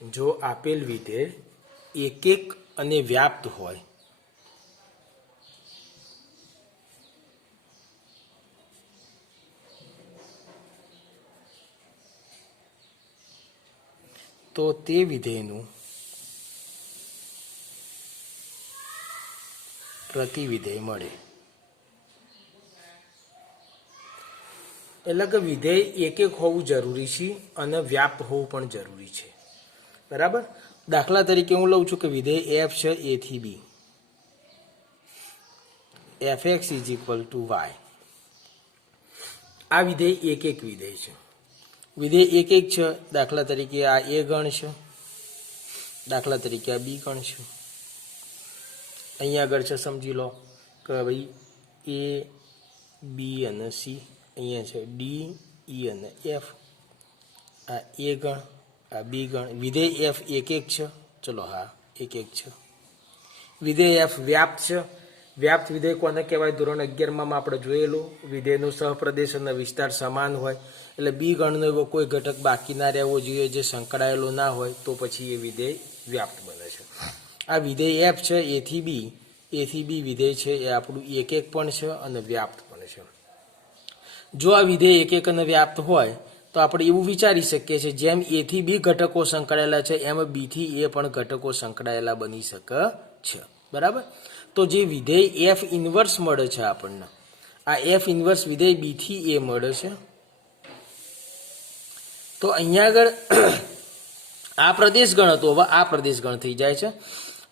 જો આપેલ વિધેય એકક અને વ્યાપ્ત હોય તો તે વિધેયનું પ્રતિવિધેય મળે. એટલે કે વિધેય એકક હોવું જરૂરી છે અને વ્યાપ્ત હોવું પણ જરૂરી છે. બરાબર. દાખલા તરીકે હું લઉં છું કે વિધેય f છે a થી b, fx is equal to y. આ વિધેય એકક વિધેય છે. વિધેય એકક છે. દાખલા તરીકે આ a ગણ છે, દાખલા તરીકે આ b ગણ છે. અહીંયા આગળ છે સમજી લો કે ભાઈ a b અને c, અહીંયા છે d e અને f. આ a ગણ, આ b ગણ. વિધેય f એકક છે. ચલો હા એકક છે. વિધેય f વ્યાપ્ત છે. વ્યાપ્ત વિધેય કોને કહેવાય? ધોરણ 11માં આપણે જોયેલું. વિધેયનો સહપ્રદેશ અને વિસ્તાર સમાન હોય એટલે બી ગણનો એવો કોઈ ઘટક બાકી ના રહેવો જોઈએ જે સંકળાયેલો ના હોય, તો પછી એ વિધેય વ્યાપ્ત બને છે. આ વિધેય f છે a થી b વિધેય છે એ આપણું એકક પણ છે અને વ્યાપ્ત પણ છે. જો આ વિધેય એકક અને વ્યાપ્ત હોય તો આપણે એવું વિચારી શકીએ છીએ જેમ a થી b ઘટકો સંકળાયેલા છે એમ b થી a પણ ઘટકો સંકળાયેલા બની શકે છે. બરાબર. તો જે વિધેય f ઇન્વર્સ મળે છે આપણને, આ f ઇન્વર્સ વિધેય b થી a મળે છે. તો અહીંયા આગળ આ પ્રદેશ ગણ હતો, હવે આ પ્રદેશ ગણ થઈ જાય છે.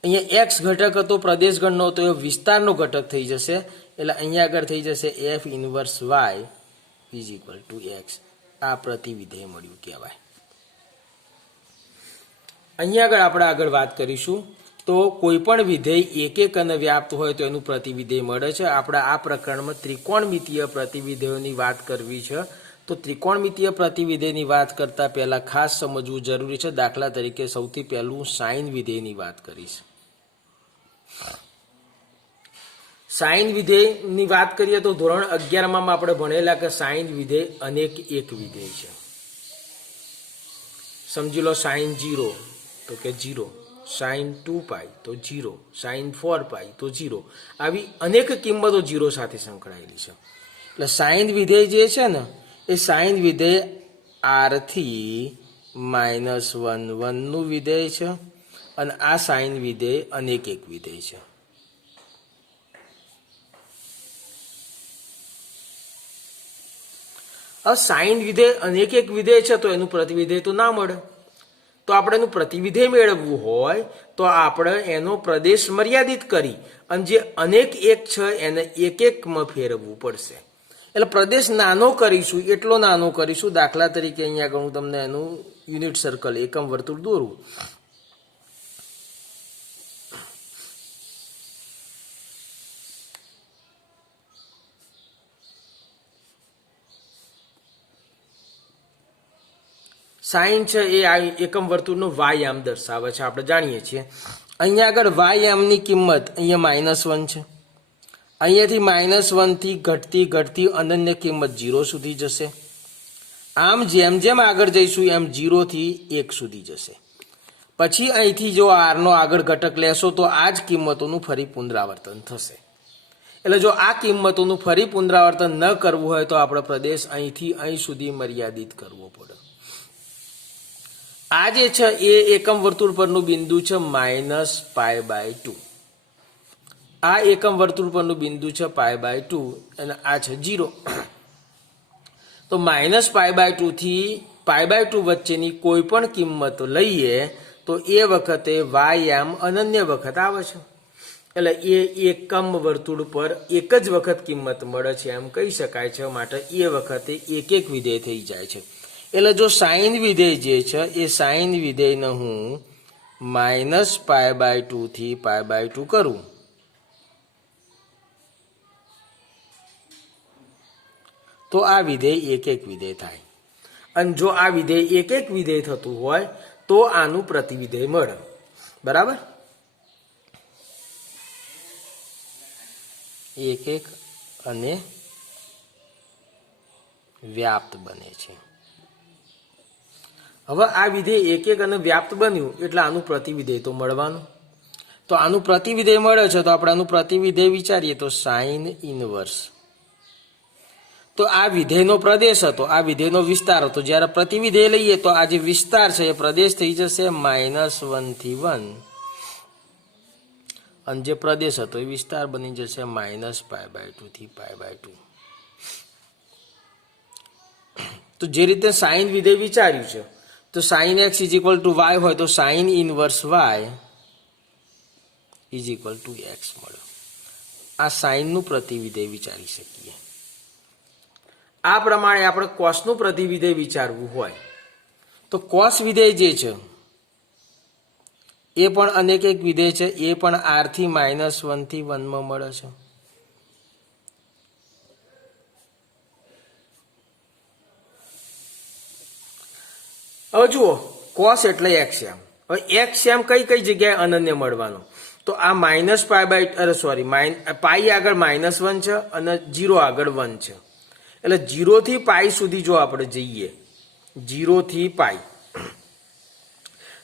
અહીંયા x ઘટક હતો, પ્રદેશ ગણનો હતો, એ વિસ્તારનો ઘટક થઈ જશે. એટલે અહીંયા આગળ થઈ જશે f inverse y is equal to x. આ પ્રતિવિધેય મળ્યું કહેવાય. અહીંયા આગળ આપણે આગળ વાત કરીશું તો કોઈ પણ વિધેય એકક અને વ્યાપ્ત હોય તો એનું પ્રતિવિધેય મળે છે. આપણે આ પ્રકરણમાં ત્રિકોણમિતીય પ્રતિવિધેયોની વાત કરવી છે. તો ત્રિકોણમિતીય પ્રતિવિધેયની વાત કરતા પહેલા ખાસ સમજવું જરૂરી છે. દાખલા તરીકે સૌથી પહેલું સાઇન વિધેયની વાત કરીશ. સાઇન વિધેયની વાત કરીએ તો ધોરણ 11માં આપણે ભણેલા કે સાઇન વિધેય અનેક એક વિધેય છે. સમજી લો સાઇન 0 તો કે 0, સાઇન 2π તો 0, સાઇન 4π તો 0. આવી અનેક કિંમતો 0 સાથે સંકળાયેલી છે. એટલે સાઇન વિધેય જે છે ને એ સાઇન વિધેય r થી -1 નું વિધેય છે અને આ સાઇન વિધેય અનેક એક વિધેય છે. હવે સાઇન વિધેય અનેક એક વિધેય છે તો એનું પ્રતિવિધેય તો ના મળે. તો આપણે એનું પ્રતિવિધેય મેળવવું હોય તો આપણે એનો પ્રદેશ મર્યાદિત કરી અને જે અનેક એક છે એને એક એકમાં ફેરવવું પડશે. એટલે પ્રદેશ નાનો કરીશું, એટલો નાનો કરીશું. દાખલા તરીકે અહીંયા આગળ હું તમને એનું યુનિટ સર્કલ એકમ વર્તુળ દોરું. સાઇન છે એ આ એકમ વર્તુળનો વાય આમ દર્શાવે છે, આપણે જાણીએ છીએ. અહીંયા આગળ વાય આમની કિંમત અહીંયા -1 છે. અહીંયાથી -1 થી ઘટતી અનન્ય કિંમત 0 સુધી જશે. આમ જેમ જેમ આગળ જઈશું એમ 0 થી 1 સુધી જશે. પછી અહીંથી જો r નો આગળ ઘટક લેશો તો આ જ કિંમતોનું ફરી પુનરાવર્તન થશે. એટલે જો આ કિંમતોનું ફરી પુનરાવર્તન ન કરવું હોય તો આપણે પ્રદેશ અહીંથી અહીં સુધી મર્યાદિત કરવો પડે. આ જે છે એ એકમ વર્તુળ પરનું બિંદુ છે -π/2. આ એકમ વર્તુળ પરનું બિંદુ છે π/2 અને આ છે 0. તો -π/2 થી π/2 વચ્ચેની કોઈ પણ કિંમત લઈએ તો એ વખતે વાય અનન્ય વખત આવે છે. એટલે એ એકમ વર્તુળ પર એક જ વખત કિંમત મળે છે એમ કહી શકાય છે. માટે એ વખતે એક એક વિધેય થઈ જાય છે. એટલે જો સાઇન વિધેય જે છે એ સાઇન વિધેયને હું -π/2 થી π/2 કરું તો આ વિધેય એક એક વિધેય થાય. અને જો આ વિધેય એક એક વિધેય થતું હોય તો આનું પ્રતિવિધેય મળે. બરાબર. એક એક અને વ્યાપ્ત બને છે. હવે આ વિધેય એક એક અને વ્યાપ્ત બન્યું એટલે આનું પ્રતિવિધેય તો મળવાનું. તો આનું પ્રતિવિધેય મળે છે તો આપણે આનું પ્રતિવિધેય વિચારીએ તો સાઇન ઇનવર્સ. તો આ વિધેયનો પ્રદેશ હતો, આ વિધેયનો વિસ્તાર હતો. જ્યારે પ્રતિવિધેય લઈએ તો આ જે વિસ્તાર છે એ પ્રદેશ થઈ જશે -1 થી 1, અને જે પ્રદેશ હતો એ વિસ્તાર બની જશે -π/2 થી π/2. તો જે રીતે સાઇન વિધેય વિચાર્યું છે તો સાઇન x = y હોય તો સાઇન ઇનવર્સ y = x મળ્યો. આ સાઇનનું પ્રતિવિધેય વિચારી શકીએ. આ પ્રમાણે આપણે કોસનું પ્રતિવિધેય વિચારવું હોય તો કોસ વિધેય જે છે એ પણ અનેક એક વિધેય છે, એ પણ r થી -1 થી 1 માં મળે છે. હવે જુઓ, કોસ એટલે એક્સએમ. હવે એક્સએમ કઈ કઈ જગ્યાએ અનન્ય મળવાનો? તો આ પાઈ આગળ -1 છે અને 0 આગળ 1 છે. એટલે 0 થી પાઈ સુધી જો આપણે જઈએ, 0 થી પાઈ,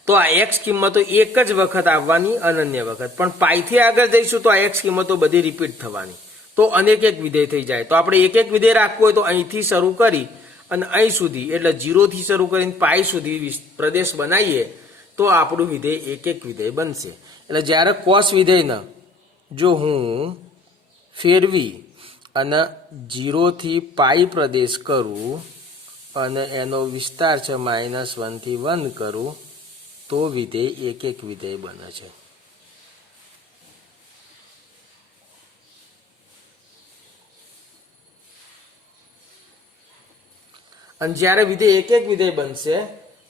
તો આ એક્સ કિંમતો એક જ વખત આવવાની, અનન્ય વખત. પણ પાઈથી આગળ જઈશું તો આ એક્સ કિંમતો બધી રિપીટ થવાની, તો અનેક એક વિધેય થઈ જાય. તો આપણે એક એક વિધેય રાખવું હોય તો અહીંથી શરૂ કરી અને અહીં સુધી, એટલે 0 થી શરૂ કરીને પાઈ સુધી પ્રદેશ બનાવીએ તો આપણું વિધેય એક એક વિધેય બનશે. એટલે જ્યારે કોસ વિધેયને જો હું ફેરવી અને 0 થી પાઈ પ્રદેશ કરું અને એનો વિસ્તાર છે -1 થી 1 કરું તો વિધેય એક એક વિધેય બને છે. અને જ્યારે વિધેય એક એક વિધેય બનશે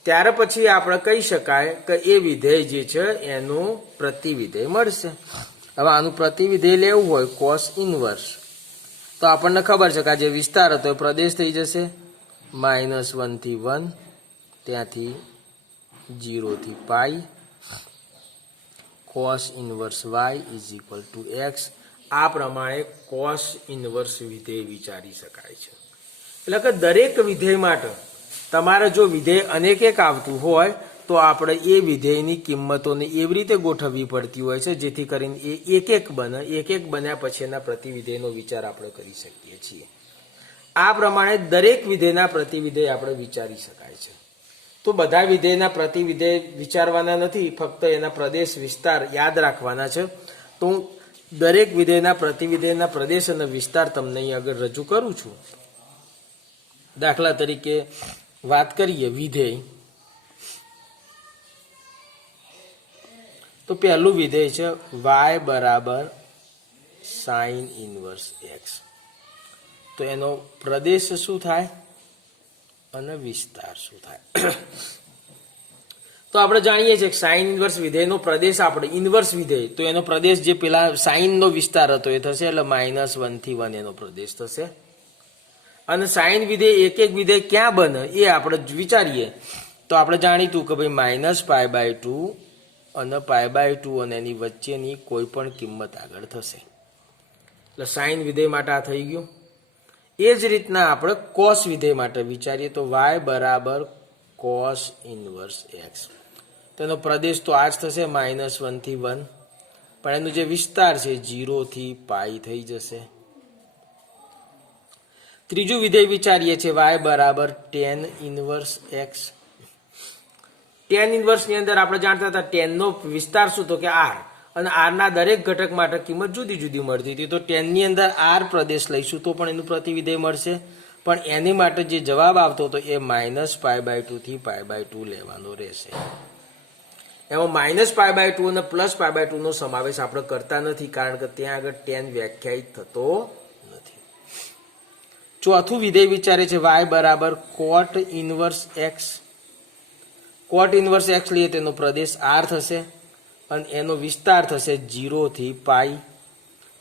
ત્યારે પછી આપણે કહી શકાય કે એ વિધેય જે છે એનું પ્રતિવિધેય મળશે. હવે આનું પ્રતિવિધેય લેવું હોય કોસ ઇનવર્સ, તો આપણને ખબર છે કે આ જે વિસ્તાર હતો એ પ્રદેશ થઈ જશે -1 થી 1, ત્યાંથી 0 થી પાઈ, કોસ ઇનવર્સ y = x. આ પ્રમાણે કોસ ઇનવર્સ વિધેય વિચારી શકાય છે. એટલે કે દરેક વિધેય માટે તમારે જો વિધેય અનેક એક આવતું હોય તો આપણે એ વિધેયની કિંમતોને એવી રીતે ગોઠવવી પડતી હોય છે જેથી કરીને એ એક એક બને. એક એક બન્યા પછી એના પ્રતિવિધેયનો વિચાર આપણે કરી શકીએ છીએ. આ પ્રમાણે દરેક વિધેયના પ્રતિવિધેય આપણે વિચારી શકાય છે. તો બધા વિધેયના પ્રતિવિધેય વિચારવાના નથી, ફક્ત એના પ્રદેશ વિસ્તાર યાદ રાખવાના છે. તો હું દરેક વિધેયના પ્રતિવિધેયના પ્રદેશ અને વિસ્તાર તમને અહીં આગળ રજૂ કરું છું. દાખલા તરીકે વાત કરીએ વિધેય, તો પહેલું વિધેય છે y = સાઇન ઇનવર્સ x. તો એનો પ્રદેશ શું થાય અને વિસ્તાર શું થાય? તો આપણે જાણીએ છીએ કે સાઇન ઇનવર્સ વિધેયનો પ્રદેશ, આપણે ઇનવર્સ વિધેય તો એનો પ્રદેશ જે પેલા સાઇનનો વિસ્તાર હતો એ થશે, એટલે -1 થી 1 એનો પ્રદેશ થશે. અને સાઇન વિધેય એક એક વિધેય ક્યાં બને એ આપણે વિચારીએ તો આપણે જાણીતું કે ભાઈ -π/2 અને π/2 અને એની વચ્ચેની કોઈ પણ કિંમત આગળ થશે. એટલે સાઇન વિધેય માટે આ થઈ ગયું. એ જ રીતના આપણે કોસ વિધેય માટે વિચારીએ તો y = cos ઇનવર્સ x. તેનો પ્રદેશ તો આ જ થશે -1 થી 1, પણ એનો જે વિસ્તાર છે 0 થી પાઈ થઈ જશે. ત્રીજું વિધેય વિચારીએ છીએ y = tan inverse x. tan ઇનવર્સની અંદર આપણે જાણતા હતા tanનો વિસ્તાર શું તો કે r, અને r ના દરેક ઘટક માટે કિંમત જુદી જુદી મળતી હતી. તો tan ની અંદર r પ્રદેશ લઈશું તો પણ એનું પ્રતિવિધેય મળશે, પણ એની માટે જે જવાબ આવતો હતો એ -π/2 થી π/2 લેવાનો રહેશે. એમાં -π/2 અને +π/2 નો સમાવેશ આપણે કરતા નથી, કારણ કે ત્યાં આગળ tan વ્યાખ્યાયિત થતો નથી. ચોથું વિધેય વિચારે છે y = cot inverse x. cot inverse x લઈએ તેનો પ્રદેશ r થશે અને એનો વિસ્તાર થશે 0 થી પાઈ.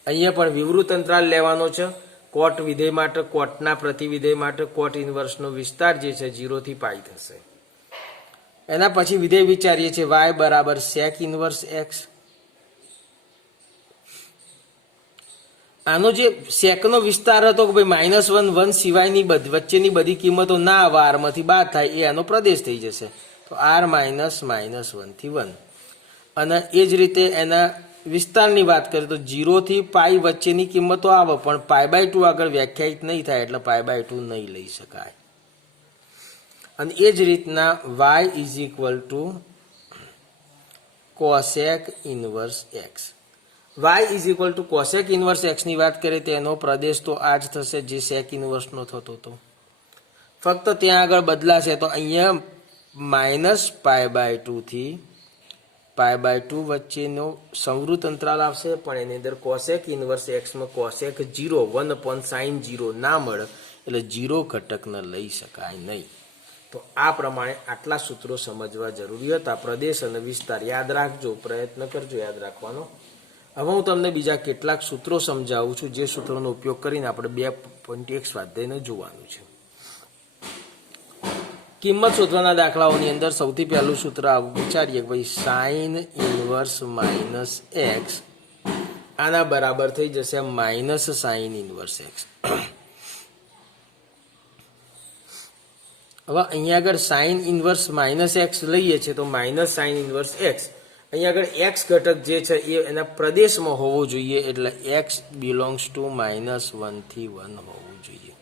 અહીંયા પણ વિવૃત અંતરાલ લેવાનો છે. કોટ વિધેય માટે, કોટના પ્રતિવિધેય માટે કોટ ઇનવર્સનો વિસ્તાર જે છે 0 થી પાઈ થશે. એના પછી વિધેય વિચારીએ છીએ y = sec ઇનવર્સ x. આનો જે સેકનો વિસ્તાર હતો કે ભાઈ -1 સિવાયની વચ્ચેની બધી કિંમતો ના આવે આરમાંથી બાદ થાય એ આનો પ્રદેશ થઈ જશે. તો r -1 થી 1. અને એ જ રીતે એના વિસ્તારની વાત કરીએ તો 0 થી પાઈ વચ્ચેની કિંમતો આવે પણ π/2 આગળ વ્યાખ્યાયિત નહીં થાય એટલે π/2 નહીં લઈ શકાય. અને એ જ રીતના y = cosec inverse x. y = cosec inverse x ની વાત કરીએ તો એનો પ્રદેશ તો આ જ થશે જે sec ઇન્વર્સનો થતો હતો. ફક્ત ત્યાં આગળ બદલાશે તો અહીંયા -π/2 થી π/2 વચ્ચેનો સંવૃત અંતરાલ આવશે પણ એની અંદર cosec ઇન્વર્સ x માં cosec 0 1/sin 0 ના મળે એટલે 0 ઘટકને લઈ શકાય નહીં. તો આ પ્રમાણે આટલા સૂત્રો સમજવા જરૂરી હતા. પ્રદેશ અને વિસ્તાર યાદ રાખજો, પ્રયત્ન કરજો યાદ રાખવાનો. હવે હું તમને બીજા કેટલાક સૂત્રો સમજાવું છું જે સૂત્રોનો ઉપયોગ કરીને આપણે 2.1 સ્વાધ્યાયને જોવાનું છે. કિંમત શોધવાના દાખલાઓની અંદર સૌથી પહેલું સૂત્ર આવું વિચારીએ કે ભાઈ sin ઇન્વર્સ -x આના બરાબર થઈ જશે -sin ઇન્વર્સ x. હવે અહીંયા આગળ sin ઇન્વર્સ -x લઈએ છીએ તો -sin ઇન્વર્સ x અહીંયા આગળ x ઘટક જે છે એ એના પ્રદેશમાં હોવો જોઈએ એટલે x બિલોંગ્સ ટુ -1 થી 1 હોવું જોઈએ.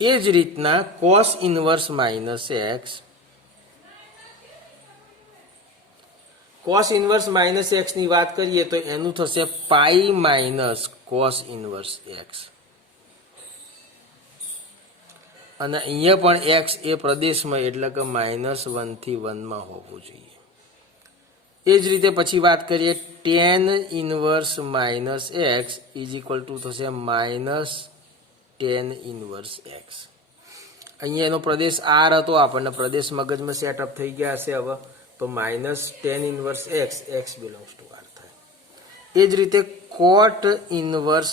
એ જ રીતના cos ઇન્વર્સ -x ની વાત કરીએ તો એનું થશે π - cos ઇન્વર્સ x. અને અહીંયા પણ x એ પ્રદેશમાં એટલે કે -1 થી 1 માં હોવું જોઈએ. એ જ રીતે પછી વાત કરીએ tan ઇન્વર્સ -x = થશે -tan ઇન્વર્સ x. અહીંયા એનો પ્રદેશ r હતો, આપણને પ્રદેશ મગજમાં સેટઅપ થઈ ગયા હશે. હવે તો -tan inverse x x belongs to r થાય. એ જ રીતે cot ઇન્વર્સ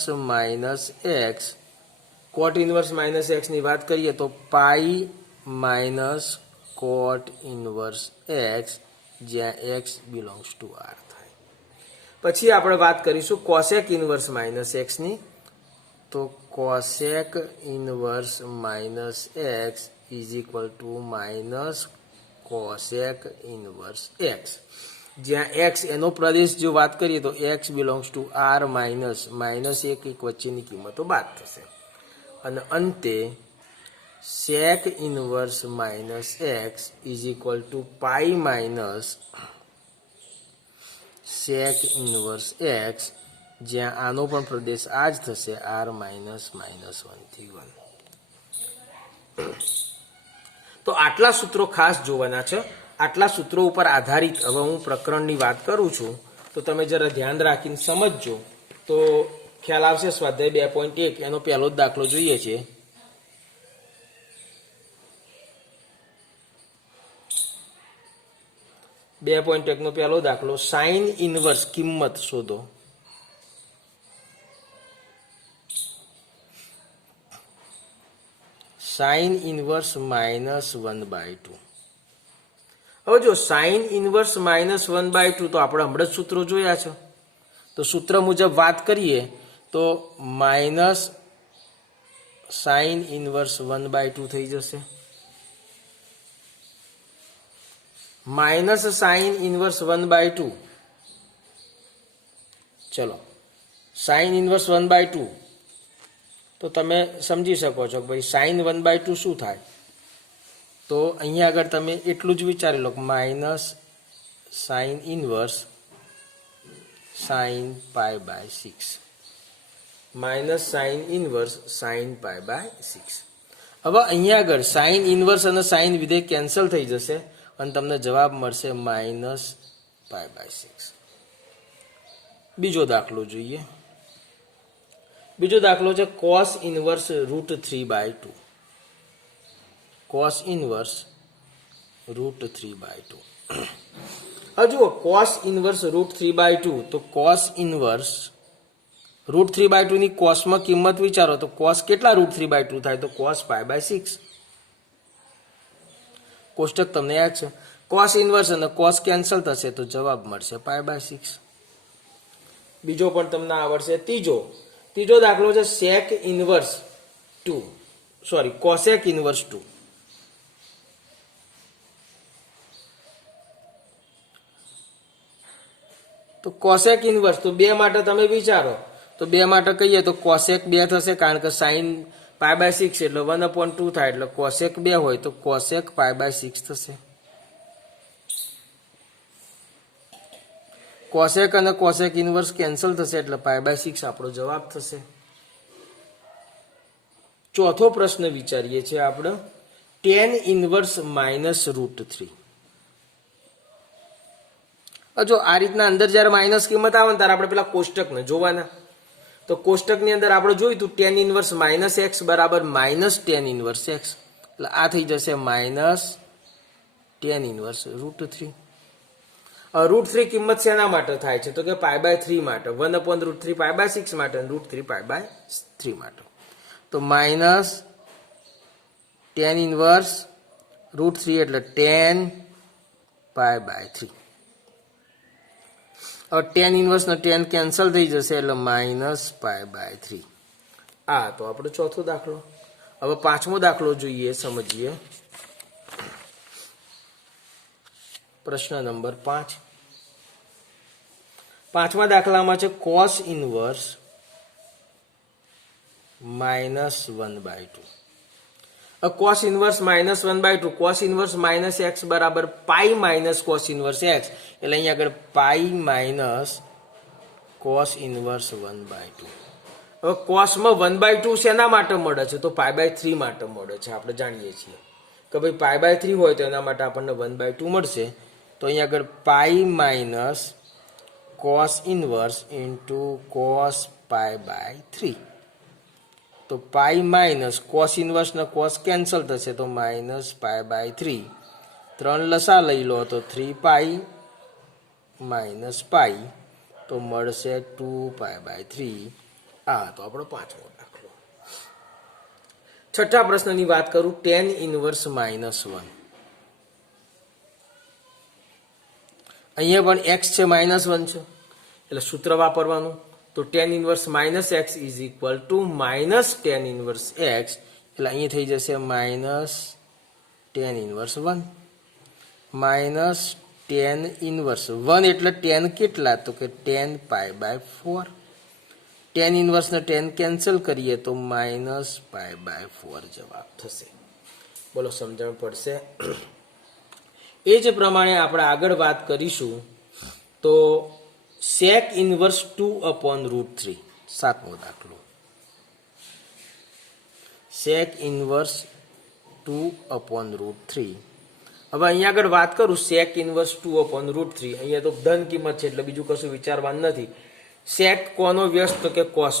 -x ની વાત કરીએ તો π - cot ઇન્વર્સ x જ્યાં x બિલોંગ્સ ટુ r થાય. પછી આપણે વાત કરીશું cosec ઇન્વર્સ -x ની. તો cosec inverse -x = -cosec inverse x જ્યાં x એનો પ્રદેશ જો વાત કરીએ તો x બિલોંગ્સ ટુ r - -1 વચ્ચેની કિંમતો બાદ થશે. અને અંતે sec inverse -x = π - sec inverse x જ્યાં આનો પણ પ્રદેશ આ જ થશે r - -1 થી 1. તો આટલા સૂત્રો ખાસ જોવાના છે. આટલા સૂત્રો ઉપર આધારિત હવે હું પ્રકરણની વાત કરું છું તો તમે જરા ધ્યાન રાખીને સમજજો તો ખ્યાલ આવશે. સ્વાધ્યાય 2.1 એનો પહેલો જ દાખલો જોઈએ છે. નો પહેલો દાખલો sin ઇન્વર્સ કિંમત શોધો. sin inverse -1/2. હવે જો sin ઇન્વર્સ -1/2 તો આપણે હમણાં જ સૂત્રો જોયા છે. તો સૂત્ર મુજબ વાત કરીએ તો sin ઇન્વર્સ 1/2 થઈ જશે. sin inverse 1/2. ચલો sin ઇન્વર્સ 1/2 તો તમે સમજી શકો છો કે ભાઈ sin 1/2 શું થાય. તો અહીંયા આગળ તમે એટલું જ વિચારી લો કે sin inverse sin π/6 sin inverse sin π/6. હવે અહીંયા આગળ sin ઇન્વર્સ અને sin વિધેય કેન્સલ થઈ જશે અને તમને જવાબ મળશે -π/6. બીજો દાખલો જોઈએ. બીજો દાખલો છે cos ઇન્વર્સ √3/2. cos inverse √3/2. હવે જુઓ cos ઇન્વર્સ √3/2 તો cos ઇન્વર્સ √3/2 ની cosમાં કિંમત વિચારો તો cos કેટલા √3/2 થાય તો cos π/6. કોષ્ટક તમને યાદ છે. cos ઇન્વર્સ અને cos કેન્સલ થશે તો જવાબ મળશે π/6. બીજો પણ તમને આવડશે. ત્રીજો દાખલો છે સેક ઇનવર્સ 2 સોરી કોસેક ઇનવર્સ 2. તો કોસેક ઇનવર્સ તો 2 માટે તમે વિચારો તો 2 માટે કહીએ તો કોસેક 2 થશે કારણ કે સાઇન π/6 એટલે 1/2 થાય એટલે કોસેક 2 હોય તો કોસેક π/6 થશે. કોસેક અને કોસેક ઇનવર્સ કેન્સલ થશે એટલે π/6 આપણો જવાબ થશે. ચોથો પ્રશ્ન વિચારીએ છીએ આપણે tan ઇનવર્સ -√3. જો આ રીતના અંદર જ્યારે માઇનસ કિંમત આવે ને ત્યારે આપણે પેલા કોષ્ટકને જોવાના. તો કોષ્ટકની અંદર આપણે જોયું હતું tan ઇનવર્સ -x બરાબર -tan ઇનવર્સ x એટલે આ થઈ જશે -tan ઇનવર્સ √3. √3 કિંમત શેના માટે થાય છે તો કે π/3 માટે 1/√3 π/6 માટે અને √3 π/3 માટે. તો -tan ઇનવર્સ √3 એટલે tan π/3. હવે tan ઇનવર્સ ને tan કેન્સલ થઈ જશે એટલે -π/3. આ તો આપણો ચોથો દાખલો. હવે પાંચમો દાખલો જોઈએ, સમજીએ. પ્રશ્ન નંબર 5. પાંચમા દાખલામાં છે cos inverse -1/2. cos inverse -1/2 cos inverse -x બરાબર pi minus cos inverse x એટલે અહીંયા આગળ પાઈ માઇનસ cos ઇનવર્સ 1/2. હવે કોસમાં 1/2 શેના માટે મળે છે તો π/3 માટે મળે છે. આપણે જાણીએ છીએ કે ભાઈ π/3 હોય તો એના માટે આપણને 1/2 મળશે. તો અહીંયા આગળ pi minus cos inverse into cos π/3. તો પાઈ માઇનસ કોસ ઇનવર્સ ને કોસ કેન્સલ થશે તો -π/3. 3 લસા લઈ લો તો 3 પાઈ માઇનસ પાઈ તો મળશે 2π/3. આ તો આપણો પાંચમો દાખલો. છઠ્ઠા પ્રશ્નની વાત કરું tan ઇનવર્સ -1. અહીંયા પણ x છે -1 છે એટલે સૂત્ર વાપરવાનું. તો tan inverse -x is equal to -tan inverse x એટલે અહીં થઈ જશે -tan ઇનવર્સ 1 tan ઇનવર્સ 1 એટલે tan કેટલા તો કે tan π/4. tan ઇનવર્સ ને tan કેન્સલ કરીએ તો -π/4 જવાબ થશે. બોલો સમજણ પડશે. એ જ પ્રમાણે આપણે આગળ વાત કરીશું તો sec ઇનવર્સ 2/√3. સાતમો દાખલો sec ઇનવર્સ 2/√3. હવે અહીંયા આગળ વાત કરું sec ઇનવર્સ 2/√3. અહીંયા તો ધન કિંમત છે એટલે બીજું કશું વિચારવાનું નથી. sec કોનો વ્યસ્ત તો કે cos.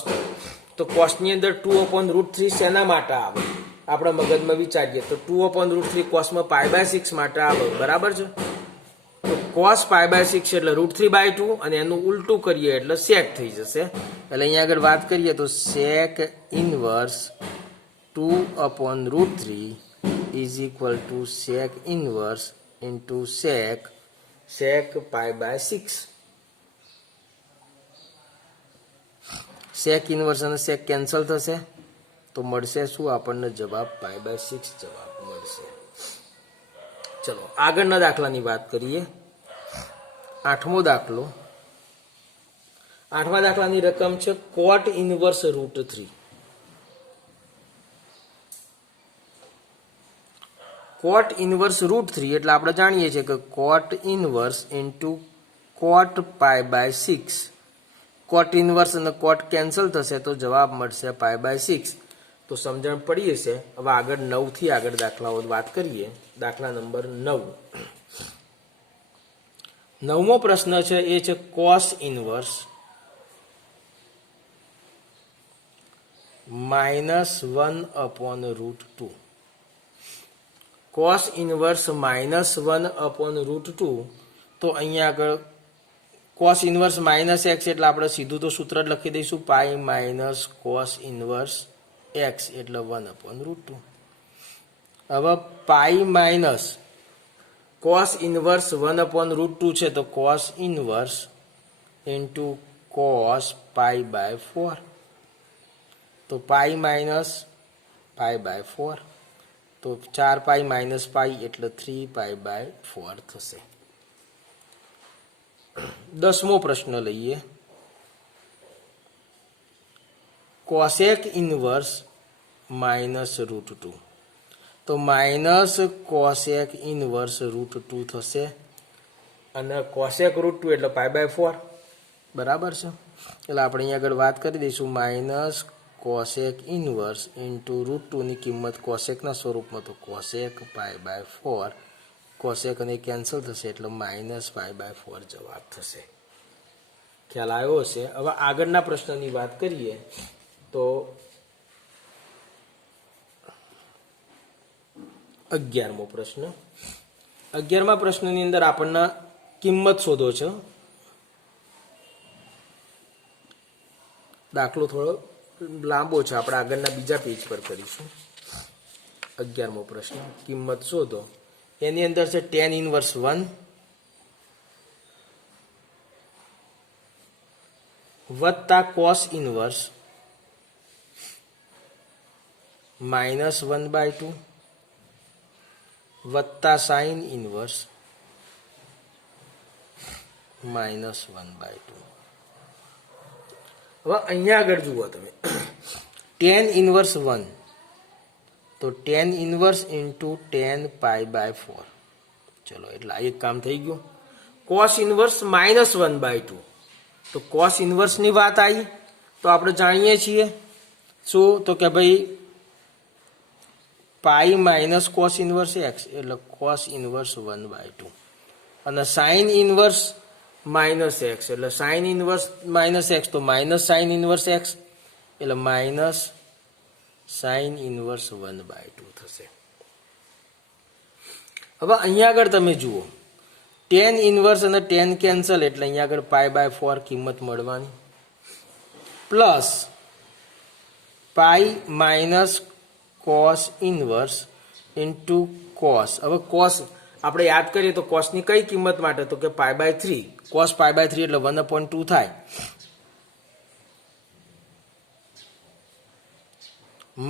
તો cosની અંદર 2/√3 શેના માટે આવે આપણા મગજમાં વિચારીએ તો 2/√3 cosમાં π/6 માટે આવે. બરાબર છે. તો cos π/6 એટલે √3/2 અને એનું ઉલટું કરીએ એટલે sec થઈ જશે. એટલે અહીંયા આગળ વાત કરીએ તો sec inverse 2/√3 is equal to sec inverse into sec π/6. sec inverse અને sec કેન્સલ થશે તો મળશે શું આપણને જવાબ π/6 જવાબ મળશે. ચલો આગળના દાખલાની વાત કરીએ. આઠમો દાખલો. આઠમા દાખલાની રકમ છે cot ઇનવર્સ √3. cot ઇનવર્સ √3 એટલે આપણે જાણીએ છીએ કે cot inverse into cot π/6. cot inverse અને cot કેન્સલ થશે તો જવાબ મળશે π/6. તો સમજણ પડી હશે. હવે આગળ 9 થી આગળ દાખલાઓ વાત કરીએ. દાખલા નંબર 9. નવમો પ્રશ્ન છે એ છે cos ઇનવર્સ -1/√2. cos inverse -1/√2. તો અહીંયા આગળ cos ઇનવર્સ -x એટલે આપણે સીધું તો સૂત્ર જ લખી દઈશું pi minus cos inverse x એટલે 1/√2. હવે પાઈ માઇનસ cos ઇનવર્સ 1/√2 છે તો cos inverse into cos pi by 4. તો પાઈ માઇનસ પાઈ બાય 4, તો 4 પાઈ માઇનસ પાઈ એટલે 3 પાઈ બાય 4 થશે. 10મો પ્રશ્ન લઈએ. Cosec inverse minus route 2. તો માઇનસ કોસેક ઇનવર્સ રૂટ 2 થશે, અને કોસેક રૂટ 2 એટલે પાઈ બાય 4, બરાબર છે. એટલે આપણે અહીંયા આગળ વાત કરી દઈશું minus cosec inverse into root 2ની કિંમત કોસેકના સ્વરૂપમાં, તો કોસેક પાઈ બાય 4, કોસેક અને કેન્સલ થશે એટલે માઇનસ પાઈ બાય 4 જવાબ થશે. ખ્યાલ આવ્યો હશે. હવે આગળના પ્રશ્નની વાત કરીએ તો 11મો પ્રશ્ન. 11મા પ્રશ્નની અંદર આપણને કિંમત શોધો છે. દાખલો થોડો લાંબો છે, આપણે આગળના બીજા પેજ પર કરીશું. 11મો પ્રશ્ન, કિંમત શોધો. એની અંદર છે tan ઇનવર્સ 1 વત્તા cos ઇનવર્સ માઇનસ 1/2 વત્તા sin ઇનવર્સ માઇનસ 1/2. હવે અહીંયા આગળ જુઓ તમે, tan ઇનવર્સ 1, તો tan inverse into tan pi by 4. ચલો, એટલે આ એક કામ થઈ ગયું. cos ઇનવર્સ માઇનસ 1/2, તો cos ઇનવર્સની વાત આવી તો આપણે જાણીએ છીએ શું, તો કે ભાઈ pi minus cos inverse x એટલે cos ઇનવર્સ 1/2, અને sin ઇનવર્સ માઇનસ એક્સ એટલે સાઇન ઇનવર્સ માઇનસ એક્સ, તો માઇનસ સાઇન ઇનવર્સ એક્સ એટલે માઇનસ સાઇન ઇનવર્સ 1/2 થશે. હવે અહીંયા આગળ તમે જુઓ, tan ઇનવર્સ અને tan કેન્સલ એટલે અહીંયા આગળ પાઈ બાય 4 કિંમત મળવાની, plus pi minus cos inverse into cos. હવે કોસ આપણે યાદ કરીએ તો કોસની કઈ કિંમત માટે, તો કે pi by 3, cos pi by 3 એટલે 1/2 થાય,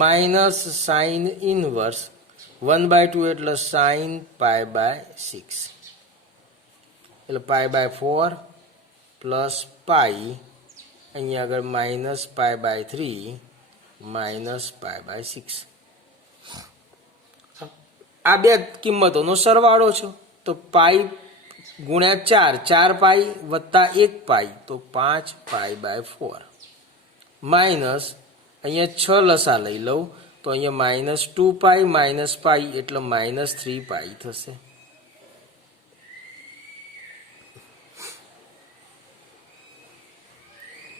માઇનસ સાઇન ઇનવર્સ 1/2 એટલે સાઇન પાઈ બાય 6, એટલે પાઈ બાય 4 પ્લસ પાઈ, અહીંયા આગળ minus pi by 3 minus pi by 6. આ બે કિંમતોનો સરવાળો છે, તો પાઈ ગુણ્યા 4 પાઈ વત્તા 1 પાઈ, તો 5 પાઈ બાય 4 માઇનસ અહીંયા 6 લસા લઈ લઉં તો અહીંયા -2 પાઈ એટલે -3 પાઈ થશે.